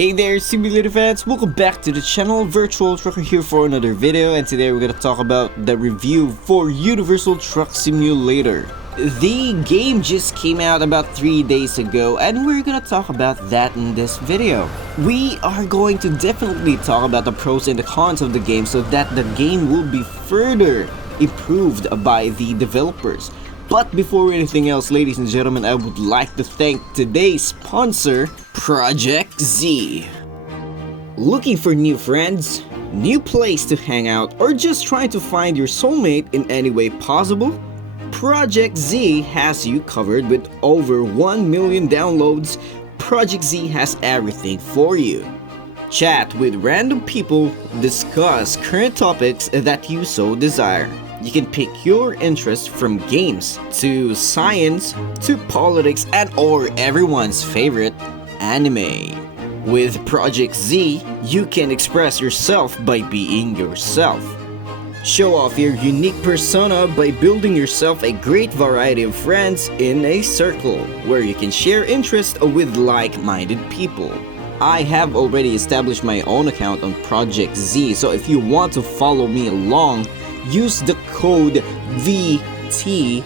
Hey there simulator fans, welcome back to the channel. Virtual Trucker here for another video, and today we're gonna talk about the review for Universal Truck Simulator. The game just came out about 3 days ago and we're gonna talk about that in this video. We are going to definitely talk about the pros and the cons of the game so that the game will be further improved by the developers. But before anything else, ladies and gentlemen, I would like to thank today's sponsor, Project Z. Looking for new friends, new place to hang out, or just trying to find your soulmate in any way possible? Project Z has you covered. With over 1 million downloads. Project Z has everything for you. Chat with random people, discuss current topics that you so desire. You can pick your interest from games, to science, to politics, and or everyone's favorite, anime. With Project Z, you can express yourself by being yourself. Show off your unique persona by building yourself a great variety of friends in a circle, where you can share interests with like-minded people. I have already established my own account on Project Z, so if you want to follow me along, use the code VT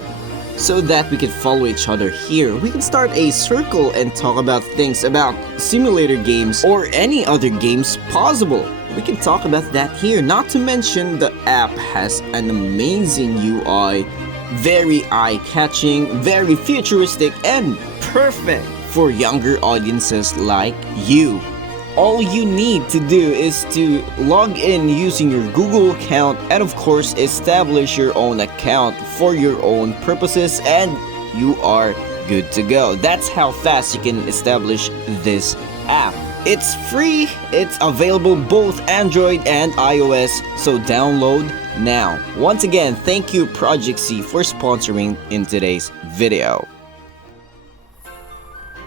so that we can follow each other here. We can start a circle and talk about things about simulator games or any other games possible. We can talk about that here. Not to mention, the app has an amazing UI, very eye-catching, very futuristic, and perfect for younger audiences like you. All you need to do is to log in using your Google account and of course establish your own account for your own purposes, and you are good to go. That's how fast you can establish this app. It's free, it's available both Android and iOS, so download now. Once again, thank you Project Z for sponsoring in today's video.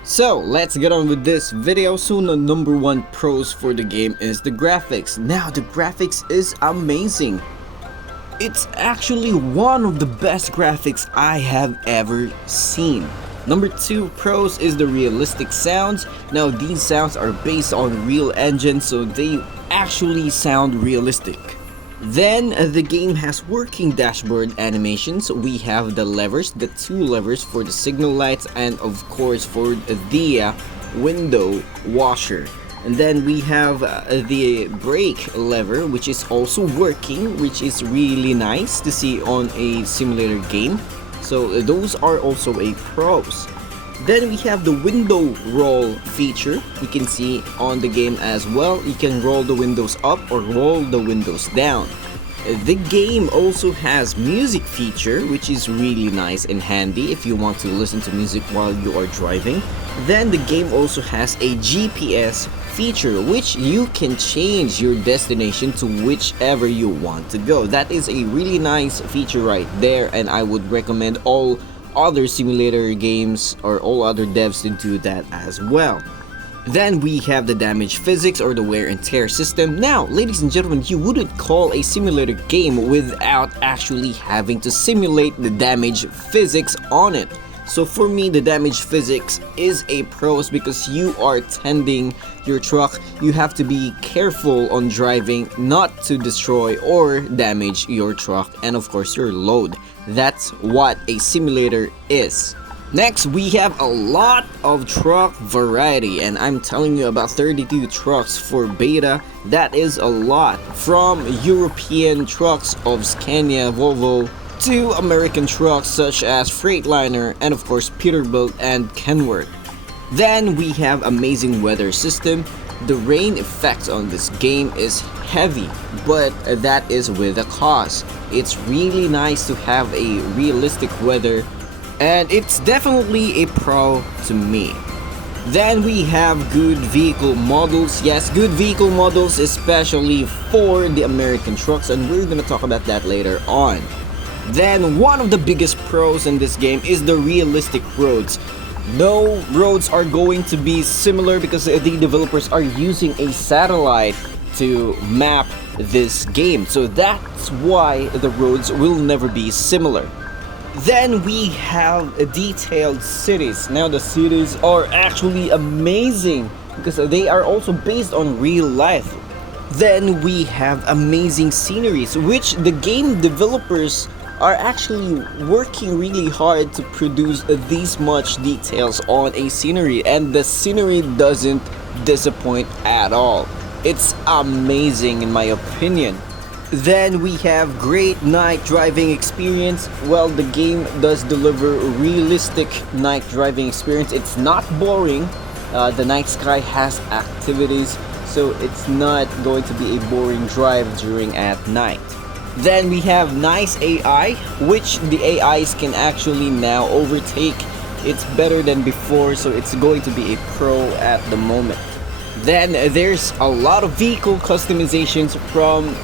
So let's get on with this video. So the number one pros for the game is the graphics. Now the graphics is amazing. It's actually one of the best graphics I have ever seen. Number two pros is the realistic sounds. Now these sounds are based on real engines, so they actually sound realistic. Then the game has working dashboard animations. We have the levers, the two levers for the signal lights, and of course for the window washer. And then we have the brake lever, which is also working, which is really nice to see on a simulator game. So those are also a pros. Then we have the window roll feature. We can see on the game as well. You can roll the windows up or roll the windows down. The game also has music feature, which is really nice and handy if you want to listen to music while you are driving. Then the game also has a GPS feature, which you can change your destination to whichever you want to go. That is a really nice feature right there, and I would recommend all other simulator games or all other devs to do that as well. Then we have the damage physics or the wear and tear system. Now, ladies and gentlemen, you wouldn't call a simulator game without actually having to simulate the damage physics on it. So for me, the damage physics is a pros because you are tending your truck. You have to be careful on driving not to destroy or damage your truck and of course your load. That's what a simulator is. Next, we have a lot of truck variety, and I'm telling you about 32 trucks for beta. That is a lot, from European trucks of Scania, Volvo, to American trucks such as Freightliner and of course Peterbilt and Kenworth. Then we have amazing weather system. The rain effect on this game is heavy, but that is with a cause. It's really nice to have a realistic weather, and it's definitely a pro to me. Then we have good vehicle models. Yes, good vehicle models, especially for the American trucks, and we're gonna talk about that later on. Then one of the biggest pros in this game is the realistic roads. No roads are going to be similar because the developers are using a satellite to map this game, so that's why the roads will never be similar. Then we have detailed cities. Now the cities are actually amazing. because they are also based on real life. Then we have amazing sceneries, which the game developers are actually working really hard to produce these much details on a scenery, and the scenery doesn't disappoint at all. It's amazing in my opinion. Then we have great night driving experience. Well, the game does deliver a realistic night driving experience. It's not boring. The night sky has activities, so it's not going to be a boring drive during at night. Then we have nice AI, which the AIs can actually now overtake. It's better than before, so it's going to be a pro at the moment. Then there's a lot of vehicle customizations, from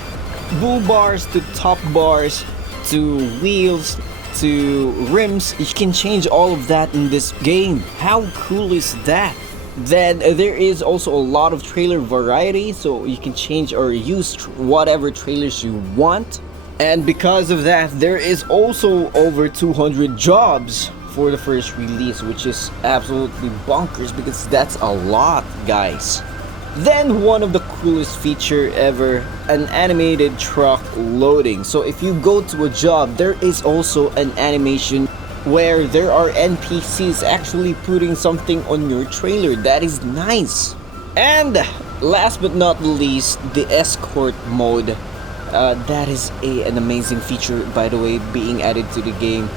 bull bars to top bars to wheels to rims. You can change all of that in this game. How cool is that? Then there is also a lot of trailer variety, so you can change or use whatever trailers you want. And because of that, there is also over 200 jobs for the first release, which is absolutely bonkers because that's a lot, guys. Then one of the coolest feature ever, an animated truck loading. So if you go to a job, there is also an animation where there are NPCs actually putting something on your trailer. That is nice. And last but not least, the escort mode. That is an amazing feature, by the way, being added to the game.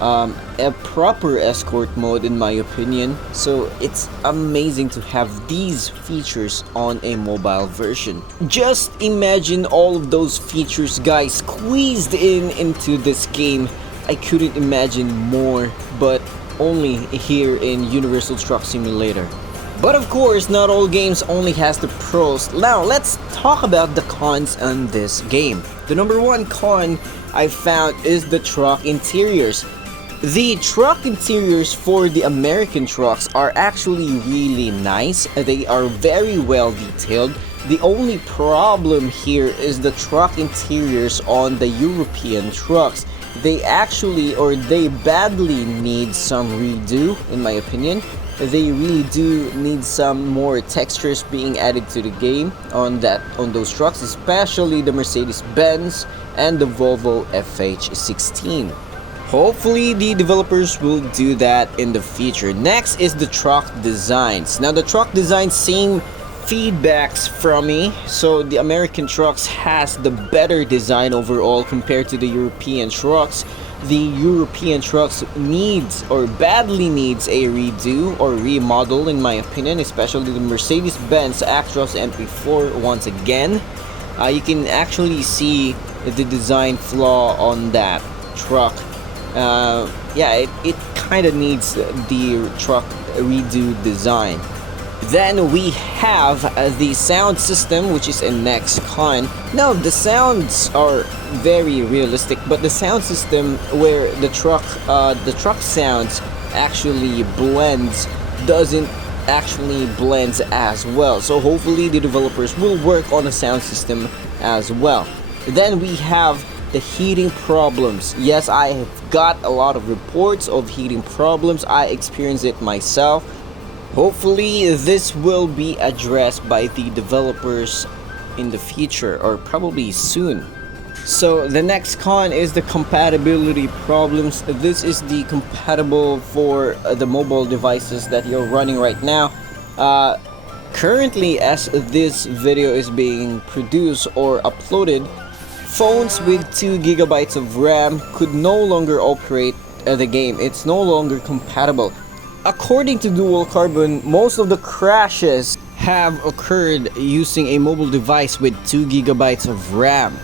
A proper escort mode in my opinion, so it's amazing to have these features on a mobile version. Just imagine all of those features, guys, squeezed into this game. I couldn't imagine more, but only here in Universal Truck Simulator. But of course, not all games only has the pros. Now let's talk about the cons on this game. The number one con I found is the truck interiors. The truck interiors for the American trucks are actually really nice. They are very well detailed. The only problem here is the truck interiors on the European trucks. They badly need some redo, in my opinion. They really do need some more textures being added to the game on those trucks, especially the Mercedes-Benz and the Volvo FH16. Hopefully the developers will do that in the future. Next is the truck designs. Now the truck designs, same feedbacks from me. So the American trucks has the better design overall compared to the European trucks. The European trucks badly needs a redo or remodel, in my opinion, especially the Mercedes-Benz Actros MP4 once again. You can actually see the design flaw on that truck. It kind of needs the truck redo design. Then we have the sound system, which is a next con. Now the sounds are very realistic, but the sound system where the truck sounds actually doesn't actually blend as well. So hopefully the developers will work on the sound system as well. Then we have the heating problems. Yes, I have got a lot of reports of heating problems. I experienced it myself. Hopefully this will be addressed by the developers in the future, or probably soon. So the next con is the compatibility problems. This is the compatible for the mobile devices that you're running right now. Currently, as this video is being produced or uploaded, phones with 2 GB of RAM could no longer operate the game. It's no longer compatible. According to Dual Carbon, most of the crashes have occurred using a mobile device with 2 GB of RAM.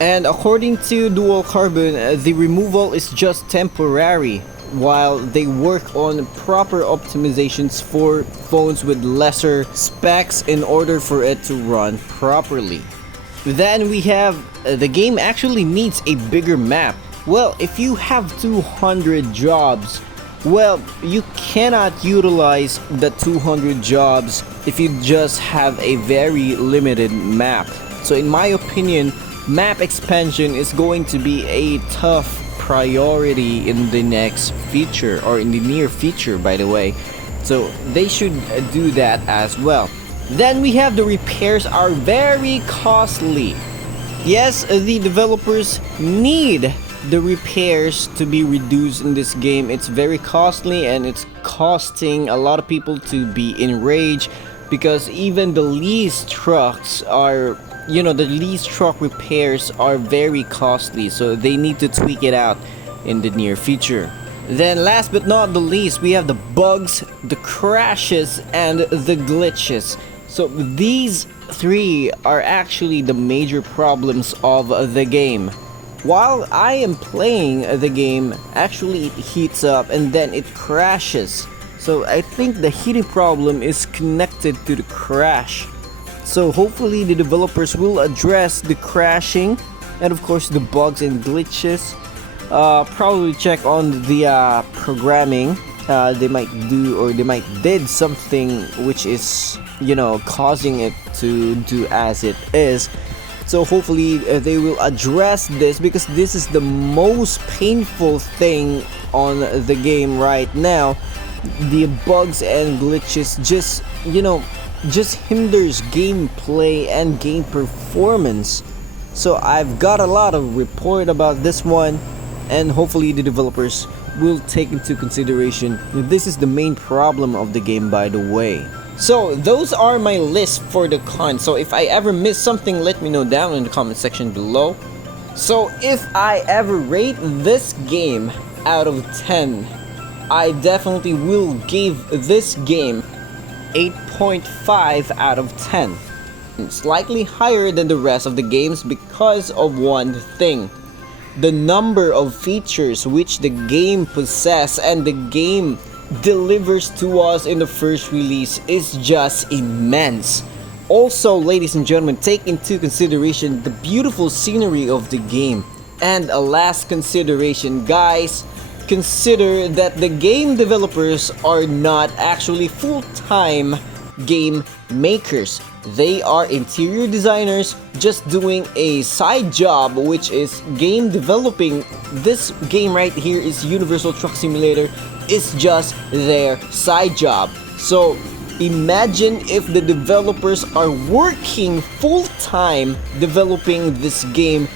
And according to Dual Carbon, the removal is just temporary while they work on proper optimizations for phones with lesser specs in order for it to run properly. Then we have the game actually needs a bigger map. Well, if you have 200 jobs, well, you cannot utilize the 200 jobs if you just have a very limited map. So in my opinion, map expansion is going to be a tough priority in the next feature, or in the near future, by the way. So they should do that as well. Then we have the repairs are very costly. Yes, the developers need the repairs to be reduced in this game. It's very costly and it's costing a lot of people to be enraged, because even the leased trucks are, the leased truck repairs are very costly, so they need to tweak it out in the near future. Then last but not the least, we have the bugs, the crashes, and the glitches. So these three are actually the major problems of the game. While I am playing the game, actually it heats up and then it crashes. So I think the heating problem is connected to the crash. So hopefully the developers will address the crashing and of course the bugs and glitches. Probably check on the programming. They might do, or they might did something which is, causing it to do as it is. So hopefully they will address this, because this is the most painful thing on the game right now. The bugs and glitches just hinders gameplay and game performance. So I've got a lot of report about this one, and hopefully the developers will take into consideration. This is the main problem of the game, by the way. So those are my list for the cons. So if I ever miss something, let me know down in the comment section below. So if I ever rate this game out of 10, I definitely will give this game 8.5 out of 10. Slightly higher than the rest of the games because of one thing: the number of features which the game possesses and the game delivers to us in the first release is just immense. Also, ladies and gentlemen, take into consideration the beautiful scenery of the game. And a last consideration, guys, consider that the game developers are not actually full-time game makers. They are interior designers just doing a side job, which is game developing. This game right here is Universal Truck Simulator. It's just their side job. So imagine if the developers are working full-time developing this game.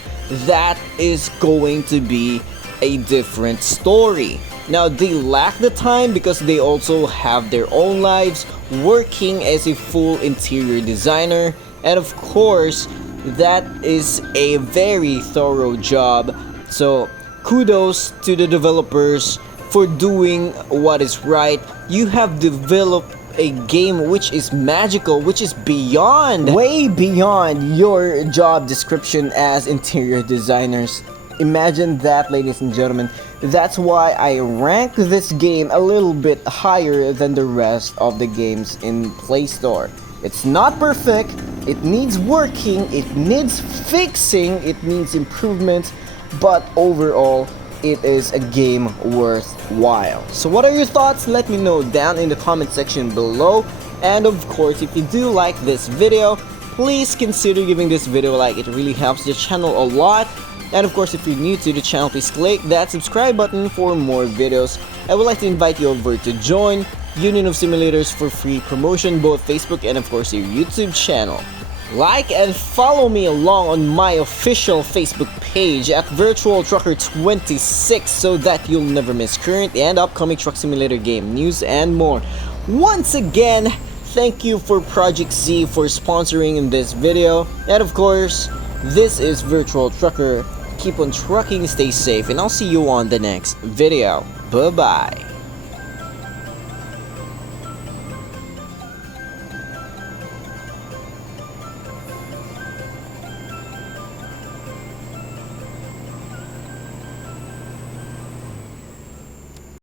That is going to be a different story. Now they lack the time because they also have their own lives, working as a full interior designer, and of course that is a very thorough job. So kudos to the developers for doing what is right. You have developed a game which is magical, which is beyond, way beyond your job description as interior designers. Imagine that, ladies and gentlemen. That's why I rank this game a little bit higher than the rest of the games in Play Store. It's not perfect, it needs working, it needs fixing, it needs improvement, but overall it is a game worthwhile. So what are your thoughts? Let me know down in the comment section below. And of course, if you do like this video, please consider giving this video a like. It really helps the channel a lot. And of course, if you're new to the channel, please click that subscribe button for more videos. I would like to invite you over to join Union of Simulators for free promotion, both Facebook and of course your YouTube channel. Like and follow me along on my official Facebook page at Virtual Trucker 26 so that you'll never miss current and upcoming Truck Simulator game news and more. Once again, thank you for Project Z for sponsoring in this video. And of course, this is Virtual Trucker. Keep on trucking, stay safe, and I'll see you on the next video. Bye-bye.